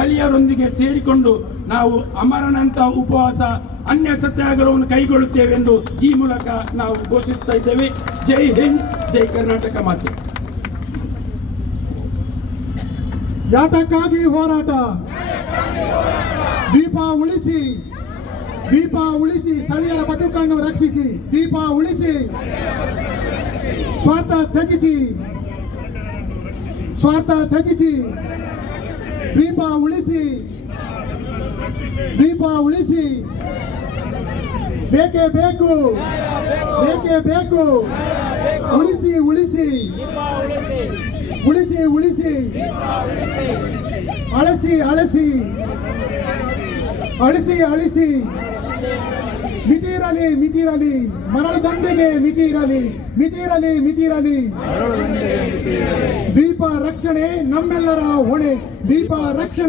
ಸ್ಥಳೀಯರೊಂದಿಗೆ ಸೇರಿಕೊಂಡು ನಾವು ಅಮರನಂತ ಉಪವಾಸ, ಅನ್ಯ ಸತ್ಯಾಗ್ರಹವನ್ನು ಕೈಗೊಳ್ಳುತ್ತೇವೆ ಎಂದು ಈ ಮೂಲಕ ನಾವು ಘೋಷಿಸ್ತಾ ಇದ್ದೇವೆ. ಜೈ ಹಿಂದ್, ಜೈ ಕರ್ನಾಟಕ ಮಾತೆ. ಯಾತಕ್ಕಾಗಿ ಹೋರಾಟ? ದೀಪ ಉಳಿಸಿ ದೀಪ ಉಳಿಸಿ ಸ್ಥಳೀಯರ ಬದುಕನ್ನು ರಕ್ಷಿಸಿ, ದೀಪ ಉಳಿಸಿ ಸ್ವಾರ್ಥ ತ್ಯಜಿಸಿ ಸ್ವಾರ್ಥ ತ್ಯಜಿಸಿ. ದೀಪ ಉಳಿಸಿ. ದೀಪ ಉಳಿಸಿ. ಬೇಕೇ ಬೇಕು. ಬೇಕೇ ಬೇಕು. ಉಳಿಸಿ ಉಳಿಸಿ. ಉಳಿಸಿ ಉಳಿಸಿ. ಅಳಿಸಿ ಅಳಿಸಿ. ಅಳಿಸಿ ಅಳಿಸಿ. ಮಿತಿ ಇರಲಿ ಮಿತಿ ಇರಲಿ ಮರಳು ದಂಡೆಗೆ ಮಿತಿ ಇರಲಿ ಮಿತಿ ಇರಲಿ ಮಿತಿ ಇರಲಿ ದೀಪ ರಕ್ಷಣೆ ನಮ್ಮೆಲ್ಲರ ಹೊಣೆ. ದೀಪ ರಕ್ಷಣೆ.